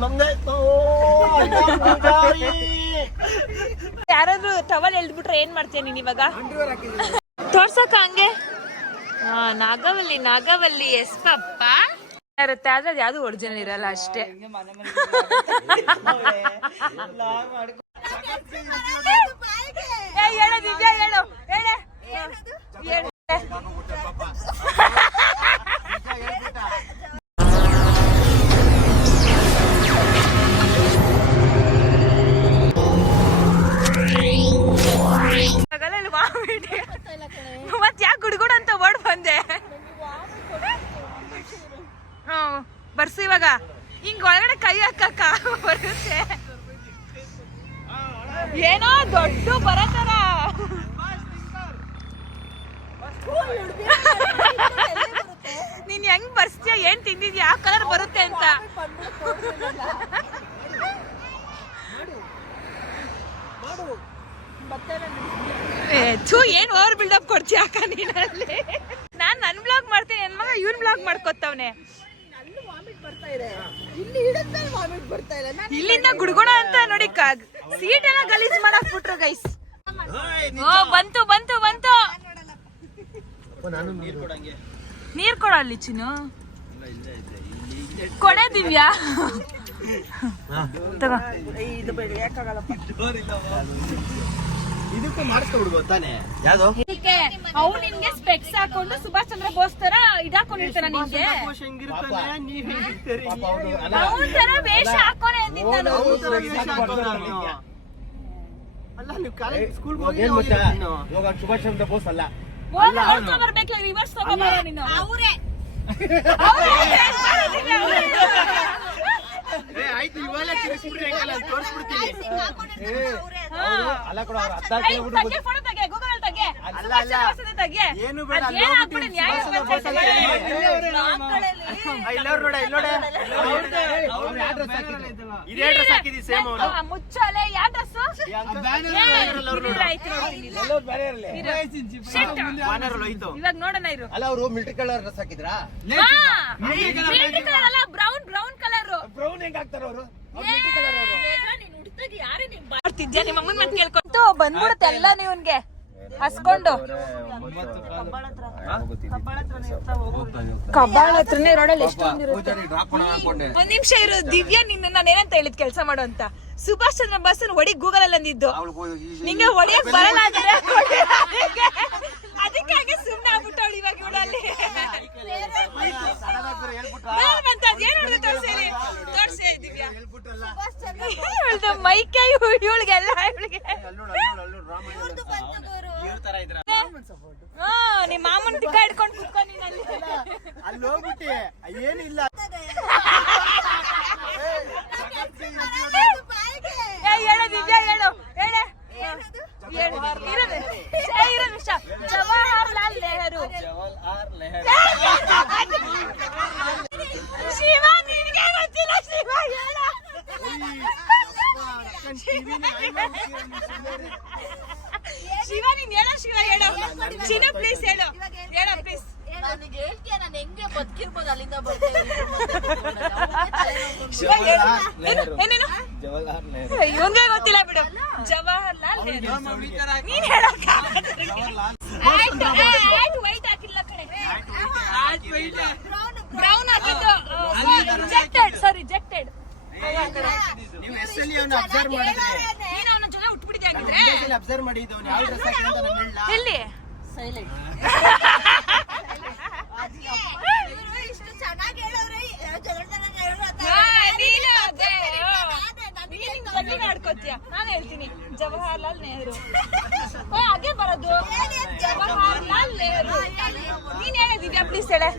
ನಮ್ದೇ ಪೂಜಾರಿ ಯಾರಾದ್ರೂ ಟವಲ್ ಎಳ್ದ್ಬಿಟ್ರೆ ಏನ್ ಮಾಡ್ತೀಯ ನೀನ್ ಇವಾಗ? ತೋರ್ಸಕ್ಕ ಹಂಗೆ? ಹಾ ನಾಗವಲ್ಲಿ ನಾಗವಲ್ಲಿ ಎಸ್ ಪಪ್ಪ. ಇರುತ್ತೆ ಆದ್ರೆ ಅದು ಯಾವ್ದು ಒರಿಜಿನಲ್ ಇರಲ್ಲ ಅಷ್ಟೇ. ಬರ್ಸು ಇವಾಗ. ಹಿಂಗ ಒಳಗಡೆ ಕೈ ಹಾಕಕ್ಕ ಬರುತ್ತೆ. ಏನೋ ದೊಡ್ಡ ಬರತರ ನೀನ್ ಹೆಂಗ್ ಬರ್ಸ್ತೀಯ, ಏನ್ ತಿಂದಿದ್ಯಾ ಯಾವ ಕಲರ್ ಬರುತ್ತೆ ಅಂತ. ಏನ್ ಓವರ್ ಬಿಲ್ಡಪ್ ಕೊಡ್ತೀಯ ಅಕ್ಕ ನೀನಲ್ಲಿ? ನಾನ್ ನನ್ ಬ್ಲಾಗ್ ಮಾಡ್ತೀನಿ, ನನ್ ಮಗ ಇವ್ನ್ ಬ್ಲಾಗ್ ಮಾಡ್ಕೊತವ್ನೆ. ಇಲ್ಲಿಂದ ಗುಡ್ಗುಣ ಅಂತ ನೋಡಿ ಸೀಟ್ ಎಲ್ಲ ಗಲೀಜ್ ಮಾಡಕ್ ಬಿಟ್ರು ಗೈಸ್ ಓ ಬಂತು ಬಂತು ಬಂತು. ನಾನು ನೀರು ಕೊಡಂಗೆ. ನೀರ್ ಕೊಡ ಅಲ್ಲಿ ಚಿನ್ನು. ಕೊಡೆ ದಿವ್ಯಾ. ತಗೋ. ಇದಕ್ಕೂ ಮಾಡಿಸ್ಕೊಬಿಡ್ಬೋದು ತಾನೆ? ಯಾವ್ದು? ಅವ್ನು ನಿನ್ಗೆ ಸ್ಪೆಕ್ಸ್ ಹಾಕೊಂಡು ಸುಭಾಷ್ ಚಂದ್ರ ಬೋಸ್ ತರ ಇದಾಕೊಂಡಿರ್ತಾನ ನಿನ್ಗೆ? ಅವ್ನ್ ತರ ವೇಷ ಹಾಕೋನೆ ಅಂದಿದ್ದ ನಾನು. ಅಲ್ಲ ನೀವು ಕಾಲೇಜ್ ಸ್ಕೂಲ್ ಏನ್ ಗೊತ್ತಾ ಇವಾಗ ಸುಭಾಷ್ ಚಂದ್ರ ಬೋಸ್ ಅಲ್ಲ. ಹೋಗ ರಿವರ್ಸ್ ತಗೊಂಬರ ನೀನು. ಅವ್ರೇ. ಆಯ್ತು ಇವಾಗ ತಿರ್ಸ್ಬಿಟ್ರೆ ಹೆಂಗಲ್ಲ ತೋರಿಸ್ಬಿಡ್ತೀನಿ. ಅಲ್ಲ ಕೂಡ ಅವ್ರ ಹತ್ತಾರು ಕಿಲೋಮೀಟರ್ ಫೋಟೋ ತೆಗೆ ಗೂಗಲ್ ಅಲ್ಲಿ ತೆಗೆ. ಅಲ್ಲ, ಏನು ಬೇಡ, ಇಲ್ಲೋರ್ ನೋಡ ಇಲ್ಲೋಡೆ ಇದೇ ಸೇಮ್ ಮುಚ್ಚಾಲೆ ಯಾವ ಡ್ರೆಸ್ ಇವಾಗ ನೋಡೋಣ ಇರು. ಅಲ್ಲ ಅವರು ಮಿಲಿಟರಿ ಕಲರ್ ಡ್ರೆಸ್ ಹಾಕಿದ್ರಾ? ಕಲರ್ ಅಲ್ಲ ಬ್ರೌನ್ ಬ್ರೌನ್ ಕಲರ್ ಬ್ರೌನ್ ಹೆಂಗ್ ಹಾಕ್ತಾರ ಅವರು? ಮಾಡ್ತಿದ್ಯಾ? ನಿಮ್ಮ ಅಮ್ಮನ ಮಾತು ಕೇಳ್ಕೊಂಡು ಬಂದ್ಬಿಡುತ್ತೆ ಎಲ್ಲ ನೀವನ್ಗೆ. ಹಸ್ಕೊಂಡು. ಕಬ್ಬಾಳ ಹತ್ರನೇ ರೋಡಲ್ಲಿ ಎಷ್ಟೊಂದಿರುತ್ತೆ. ಒಂದ್ ನಿಮಿಷ ಇರು ದಿವ್ಯ ನಿನ್ನ ನಾನು ಏನಂತ ಹೇಳಿದ್ ಕೆಲಸ ಮಾಡು ಅಂತ. ಸುಭಾಷ್ ಚಂದ್ರ ಬಸ್ ಹೊಡಿ ಗೂಗಲ್ ಅಲ್ಲಿ ಅಂದಿದ್ದು ನಿಂಗೆ ಹೊಡಿಯಕ್ ಬರಲ್ಲ Thank you. Rejected sir rejected ನೀವು ಎಸ್ ಅಲ್ಲಿ ಅವನು ಅಬ್ಸರ್ವ್ ಮಾಡಿದ್ರೆ ನೀನು ಅವನ ಜೊತೆ ಉಟ್ಬಿಟ್ಟಿದ್ದೆ ಹಾಗಿದ್ರೆ? ಅಬ್ಸರ್ವ್ ಮಾಡಿದ್ದು ಅವ್ನು ಯಾವ ಡ್ರೆಸ್ ಹಾಕಿದ ಅಂತ ನಾನು ಹೇಳ. ಎಲ್ಲಿ? ಸೈಲೆಂಟ್ ಇಷ್ಟು ಚೆನ್ನಾಗಿ ಹೇಳೋರೆ ಜಗಡ್ತನ ಹಾ, ನೀನು ಅದೇ, ನೀನು ನೀನ್ ಹಿಂಗ್ ಬನ್ನಿ ಆಡ್ಕೊತೀಯ? ನಾನು ಹೇಳ್ತೀನಿ. ಜವಾಹರ್ಲಾಲ್ ನೆಹರು. ಓ ಹಾಗೆ ಬರೋದು. ಜವಾಹರ್ಲಾಲ್ ನೆಹರು? ನೀನ್ ಹೇಳ ದಿವ್ಯಾ ಪ್ಲೀಸ್ ಹೇಳೆ.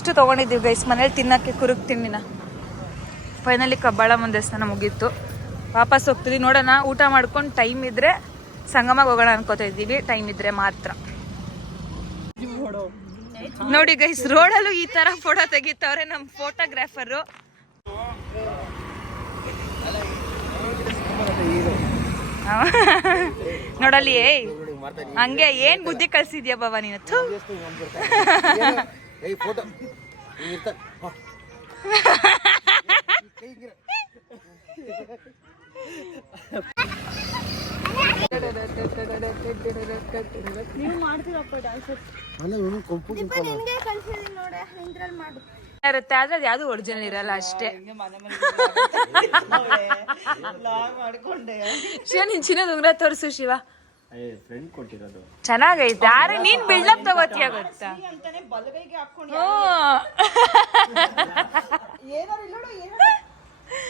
ಇಷ್ಟು ತೊಗೊಂಡಿದ್ದೀವಿ ಗೈಸ್ ಮನೇಲಿ ತಿನ್ನಕ್ಕೆ ಕುರುಗ್ ತಿನ್ನಿನ ಫೈನಲಿ ಕಬ್ಬಾಳ ಮುಂದೆ ಸ್ನಾನ ಮುಗೀತು. ವಾಪಸ್ ಹೋಗ್ತೀವಿ. ನೋಡೋಣ, ಊಟ ಮಾಡ್ಕೊಂಡು ಟೈಮ್ ಇದ್ರೆ ಸಂಗಮಾಗ ಹೋಗೋಣ ಅನ್ಕೋತಾ ಇದ್ದೀವಿ. ಟೈಮ್ ಇದ್ರೆ ಮಾತ್ರ. ನೋಡಿ ಗೈಸ್ ರೋಡಲ್ಲೂ ಈ ತರ ಫೋಟೋ ತೆಗಿತಾವ್ರೆ ನಮ್ಮ ಫೋಟೋಗ್ರಾಫರು ನೋಡಲ್ಲಿ, ಏಯ್, ಹಂಗೆ ಏನ್ ಬುದ್ಧಿ ಕಳ್ಸಿದ್ಯಾ ಬಾಬಾ ನೀನು. ಏಯ್ ಫೋಟೋ ಮಾಡು. ಇರುತ್ತೆ ಆದ್ರೆ ಅದು ಯಾವ್ದು ಒರಿಜಿನಲ್ ಇರಲ್ಲ ಅಷ್ಟೇ. ಶಿವ ನಿನ್ ಚಿನ್ನದ ಉಂಗ್ರ ತೋರಿಸು ಶಿವ. ಫ್ರೆಂಡ್ ಕೊಟ್ಟಿರೋದು. ಚೆನ್ನಾಗೈತೆ. ಆದ್ರೆ ನೀನ್ ಬಿಲ್ಡಪ್ ತಗೋತೀಯ ಗೊತ್ತಾ?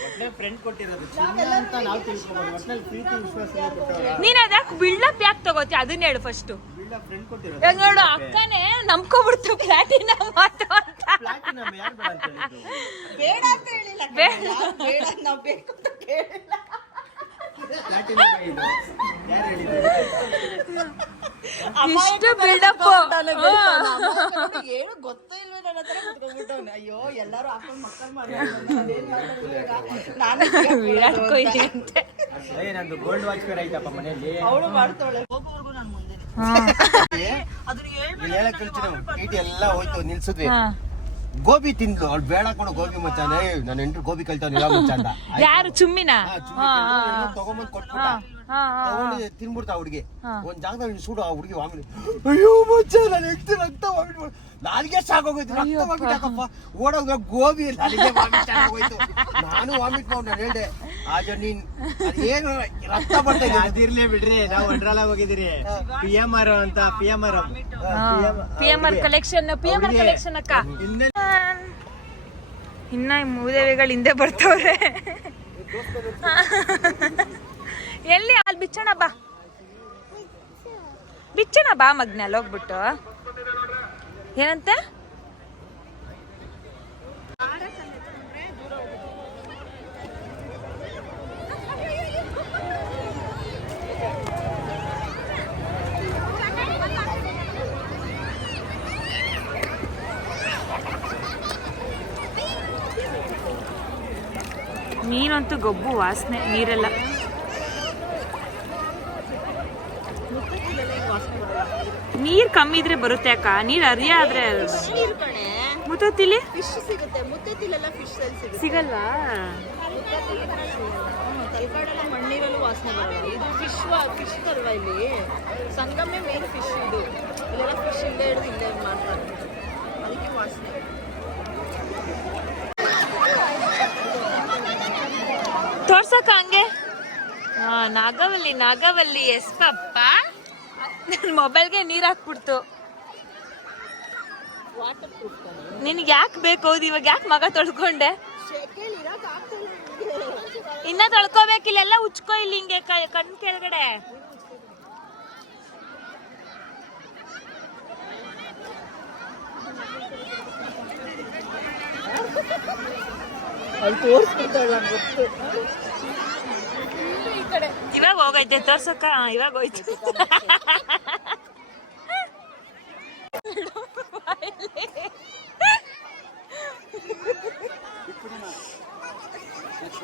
ಒಟ್ನೇ ಫ್ರೆಂಡ್ ಕೊಟ್ಟಿರೋದು. ಚಿನ್ನ ಅಂತ ನಾವು ತಿಳ್ಕೊಬೋದು. ಒಟ್ನಲ್ಲಿ ಪ್ರೀತಿ ವಿಶ್ವಾಸ ಕೊಟ್ಟವ್ರ. ನೀನ್ ಅದ್ಯಾಕ್ ಬಿಲ್ಡಪ್ ಯಾಕೆ ತಗೋತೀಯ? ಅದನ್ನ ಹೇಳು ಫಸ್ಟ್ ಫ್ರೆಂಡ್ ಕೊಟ್ಟಿರೋದು. ಇವಾಗ ನೋಡು ಅಕ್ಕನೇ ನಂಬ್ಕೊಬಿಡ್ತು ಪ್ಲಾಟಿನ ಮಾತು ಅಂತ. ಪ್ಲಾಟಿನಮ್ ಯಾರು ಬೇಡ ಅಂತ ಹೇಳಿದ್ದು? ಬೇಡ ಅಂತ ಹೇಳಿಲ್ಲ ಬೇಡ. ಬೇಡ ನಾವ್ ಬೇಕು ಅಂತ ಕೇಳಿಲ್ಲ ಪ್ಲಾಟಿನಮ್ ಇದು ಯಾರು ಹೇಳಿದ್ರು ಇಷ್ಟು ಬಿಲ್ಡಪ್ ಏನು ಗೊತ್ತೇ ಇಲ್ವೇ ನನ್ನ ಹತ್ರ? ಕುತ್ಕೊಂಡ್ಬಿಟ್ಟವ್ನೆ ಅಯ್ಯೋ ಎಲ್ಲಾರು ಹಾಕೊಂಡ್ ಮಕ್ಕಳು ಮಾಡ್ತಾರೆ ನಾನು ವಿರಾಟ್ ಕೊಹ್ಲಿ ಅಂತೆ ನಂದು ಗೋಲ್ಡ್ ವಾಚ್ ಬೇರೆ ಐತಪ್ಪ ಮನೆಯಲ್ಲಿ. ಅವಳು ಮಾಡ್ತಾಳೆ ಹೋಗೋವರೆಗೂ ನಾನು ಮುಂದೆ ಅದನ್ನ ಹೇಳ್ಬೇಡ ಇಲ್ಲಿ ಹೇಳಕ್ ಹೇಳ್ತೀನಿ ನಾವು ಎಲ್ಲ ಹೋಯ್ತು ನಿಲ್ಸಿದ್ವಿ. ಗೋಬಿ ತಿಂದ್ಲು. ಅವ್ಳು ಬೇಡ ಕೊಡು ಗೋಬಿ ಮಚ್ಚಾನೆ. ನನ್ನ ಎಂಟ್ರು ಗೋಬಿ ಕಲ್ತಾವ ಇವಾಗ ಮಚ್ಚ ಯಾರು? ಚುಮ್ಮಿನ? ತಗೊಂಬಂದ್ ಕೊಟ್ಬಿಟ್ಟ. ತಗೊಂಡು ತಿನ್ಬಿಡ್ತಾ ಹುಡುಗಿ. ಒಂದ್ ಜಾಗದಲ್ಲಿ ಸುಡು ಆ ಹುಡುಗಿ ವಾಮಿಟ್ ಅಯ್ಯೋ ಮಚ್ಚ ನಾನು ರಕ್ತ ವಾಮಿಟ್ ಮಾಡಿ ನಾಲ್ಗೆ ಸಾಕೋಗೋಯ್ತು ರಕ್ತ ವಾಮಿಟ್ ಹಾಕಪ್ಪ ಗೋಬಿ ನಾಲ್ಗೆ ವಾಮಿಟ್ ಆಗೋಯ್ತು. ನಾನು ವಾಮಿಟ್ ಮಾಡ್ ನಾನು ಹೇಳ್ದೆ ಆಗ ನೀನ್ ಏನು ರಕ್ತ ಬರ್ತಾ ಇದೆ? ಅದಿರ್ಲಿ ಬಿಡ್ರಿ ನಾವು ಒಂಡ್ರಾಲ ಹೋಗಿದಿರಿ ಪಿ ಎಂ ಆರ್ ಅಂತ P M R P M R collection P M R collection ಅಕ್ಕ. ಇನ್ನ ಮೂದೇವಿಗಳು ಹಿಂದೆ ಬರ್ತವ್ರೆ. ಎಲ್ಲಿ ಅಲ್ಲಿ ಬಿಚ್ಚಣ ಬಾ. ಬಿಚ್ಚಣ ಬಾ ಮಗ್ನೆ ಅಲ್ಲಿ ಹೋಗ್ಬಿಟ್ಟು. ಏನಂತೆ? ಮೀನಂತೂ ಗೊಬ್ಬು ವಾಸನೆ ನೀರೆಲ್ಲ. ನೀರ್ ಕಮ್ಮಿ ಇದ್ರೆ ಬರುತ್ತೆ ಅಕ್ಕ. ನೀರ್ ಅರಿಯ ಆದ್ರೆ ಮುತ್ತೊತ್ತಿಲಿ? ಫಿಶ್ ಸಿಗುತ್ತೆ. ಮುತ್ತೈತಿಲೆಲ್ಲ ಫಿಶ್ ಸಿಗುತ್ತೆ. ಸಿಗಲ್ವಾ? ತಲಕಾಡೆಲ್ಲ ಮಣ್ಣಿರಲು ವಾಸನೆ ಬರಲ್ಲ. ಇದು ಫಿಶ್ ಫಿಶ್ ತಲ್ವಾ ಇಲ್ಲಿ? ಸಂಗಮೇ ಮೇನ್ ಫಿಶ್ ಇದು. ಇಲ್ಲೆಲ್ಲ ಫಿಶ್ ಇಲ್ಲೇ ಹಿಡಿದು ಇಲ್ಲೇ ಮಾಡ್ತಾರೆ ಅದಕ್ಕೆ ವಾಸನೆ. ತೋರ್ಸಕ್ಕ ಹಂಗೆ? ನಾಗವಲ್ಲಿ ನಾಗವಲ್ಲಿ ಎಸ್ ಪಪ್ಪ. ನನ್ನ ಮೊಬೈಲ್ಗೆ ನೀರ್ ಹಾಕ್ಬಿಡ್ತು. ನಿನ್ಗೆ ಯಾಕೆ ಬೇಕು? ಹೌದು, ಇವಾಗ ಯಾಕೆ ಮಗ ತೊಳ್ಕೊಂಡೆ? ಇನ್ನ ತೊಳ್ಕೊಬೇಕಿಲ್ಲ ಎಲ್ಲ ಉಚ್ಕೋ ಇಲ್ಲಿ ಹಿಂಗೆ ಕಣ್ ಕೆಳಗಡೆ. ಅಲ್ಲಿ ತೋರಿಸ್ಬಿಡ್ತಾಳೆ ಗೊತ್ತು. ಇವಾಗ ಹೋಗೈತೆ ತೋರ್ಸಕ್ಕ? ಹಾ, ಇವಾಗ ಹೋಯ್ತು.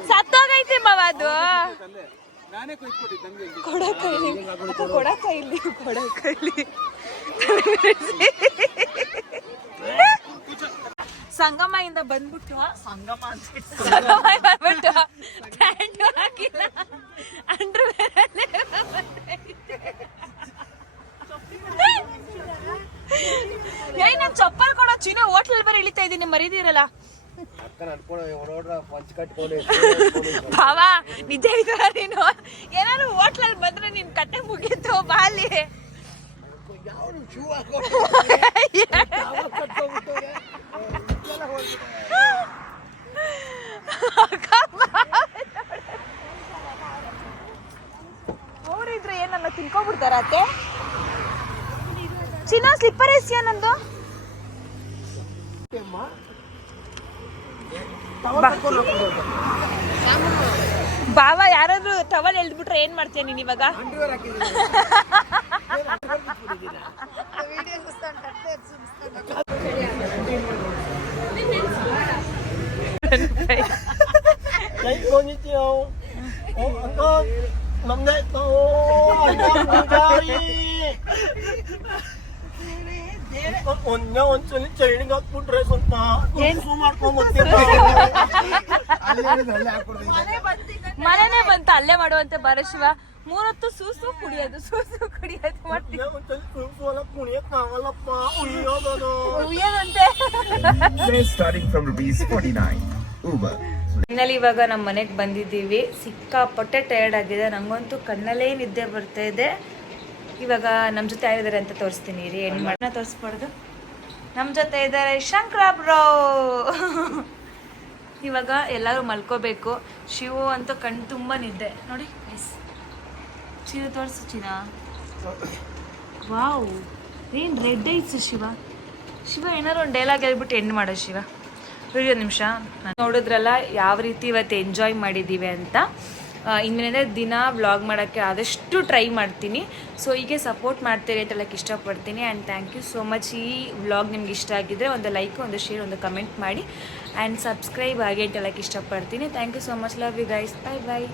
ಸತ್ತೋಗೈತೆ ಮಾವ ಅದು. ಕೊಡ ಕೊಡಕೈಲಿ. ಕೊಡಕೈಲಿ ಕೊಡ ಕೈಲಿ ಕೊಡ ಕೈಲಿ ಸಂಗಮ ಇಂದ ಬಂದ್ಬಿಟ್ಟು ಸಂಗಮ ಅಂತ ಬಂದ್ಬಿಟ್ಟು ಪ್ಯಾಂಟ್ ಹಾಕಿಲ್ಲ ಅಂಡರ್ವೇರ್ ಏಯ್ ನಾನ್ ಚಪ್ಪಲ್ ಕೊಡೋ ಚೀನ ಹೋಟ್ಲಲ್ಲಿ ಬೇರೆ ಇಳಿತಾ ಇದ್ದೀನಿ ಮರೀದಿರಲ್ಲ ಕಟ್ಕೊಂಡು ನಿಜ ಇದರ ನೀನು? ಏನಾದ್ರು ಹೋಟ್ಲಲ್ಲಿ ಬಂದ್ರೆ ನಿನ್ ಕತೆ ಮುಗೀತು ಬಾಲಿ ಇದ್ರೆ ಏನಲ್ಲ ಏನನ್ನ ತಿನ್ಕೊಂಡ್ಬಿಡ್ತಾರ ಅತ್ತೆ? ಚಿನ್ನ ಸ್ಲಿಪ್ಪರ್ ಎಸಿಯ ನಂದು. ಬಾವ ಯಾರಾದ್ರು ಟವಲ್ ಎಳ್ದ್ಬಿಟ್ರೆ ಏನ್ ಮಾಡ್ತೀಯ ನೀನ್ ಇವಾಗ? ಹಾಕಿದ್ದೀನಿ Lấy cô như chiều Ồ, anh ơi Nắm đệ tôi Anh ơi, anh ơi ಒಂದೇ ಒಂದ್ಸಲಿ ಹಾಕ್ಬಿಟ್ರೆ ಸ್ವಲ್ಪ ಮನೆನೇ ಬಂತ ಅಲ್ಲೇ ಮಾಡುವಂತೆ ಬಾರ ಶಿವ ಮೂರೊತ್ತು ಸೂಸು ಕುಡಿಯೋದು ಸೂಸು ಕುಡಿಯೋದು ಮಾಡ್ತೀವಿ ಒಂದ್ಸಲಿ ಸುಲ್ಸು ಎಲ್ಲ ಕುಣಿಯಕ್ಕಾಗಲ್ಲಪ್ಪ ಉಯ್ಯೋದನು ಉಯ್ಯೋದಂತೆ Fares starting from rupees 49. Uber. Finally ಇವಾಗ ನಮ್ಮ ಮನೆಗೆ ಬಂದಿದ್ದೀವಿ ಸಿಕ್ಕಾಪಟ್ಟೆ ಟಯರ್ಡ್ ಆಗಿದೆ ನಂಗಂತೂ ಕಣ್ಣಲ್ಲೇ ನಿದ್ದೆ ಬರ್ತಾ ಇದೆ ಇವಾಗ ನಮ್ಮ ಜೊತೆ ಯಾರಿದ್ದಾರೆ ಅಂತ ತೋರಿಸ್ತೀನಿ ರೀ ಏನು ಮಾಡೋಣ ತೋರಿಸ್ಬಾರ್ದು. ನಮ್ಮ ಜೊತೆ ಇದ್ದಾರೆ ಶಂಕರ ಬ್ರೋ ಇವಾಗ ಎಲ್ಲರೂ ಮಲ್ಕೋಬೇಕು. ಶಿವು ಅಂತ ಕಣ್ ತುಂಬ ನಿದ್ದೆ. ನೋಡಿ ಎಸ್ ಶಿವ ತೋರಿಸು ಚಿನ್ನ ವಾವ್. ಏನು ರೆಡ್ ಐಸ್ ಶಿವ? ಶಿವ ಏನಾದ್ರು ಒಂದು ಡೈಲಾಗ್ ಹೇಳ್ಬಿಟ್ಟು ಎಂಡ್ ಮಾಡೋ ಶಿವ. ವಿಡಿಯೋ ನಿಮಿಷ. ನೋಡಿದ್ರಲ್ಲ ಯಾವ ರೀತಿ ಇವತ್ತು ಎಂಜಾಯ್ ಮಾಡಿದ್ದೀವಿ ಅಂತ. ಇನ್ಮೇಲೆ ದಿನ ವ್ಲಾಗ್ ಮಾಡೋಕ್ಕೆ ಆದಷ್ಟು ಟ್ರೈ ಮಾಡ್ತೀನಿ. ಸೊ ಹೀಗೆ ಸಪೋರ್ಟ್ ಮಾಡ್ತೀರಿ ಅಂತ ಹೇಳಕ್ಕೆ ಇಷ್ಟಪಡ್ತೀನಿ and thank you so much ಈ ವ್ಲಾಗ್ ನಿಮ್ಗೆ ಇಷ್ಟ ಆಗಿದ್ದರೆ ಒಂದು ಲೈಕ್ ಒಂದು ಶೇರ್ ಒಂದು ಕಮೆಂಟ್ ಮಾಡಿ ಆ್ಯಂಡ್ ಸಬ್ಸ್ಕ್ರೈಬ್ ಆಗಿ ಅಂತ ಹೇಳಕ್ಕೆ ಇಷ್ಟಪಡ್ತೀನಿ. Thank you so much love you guys bye bye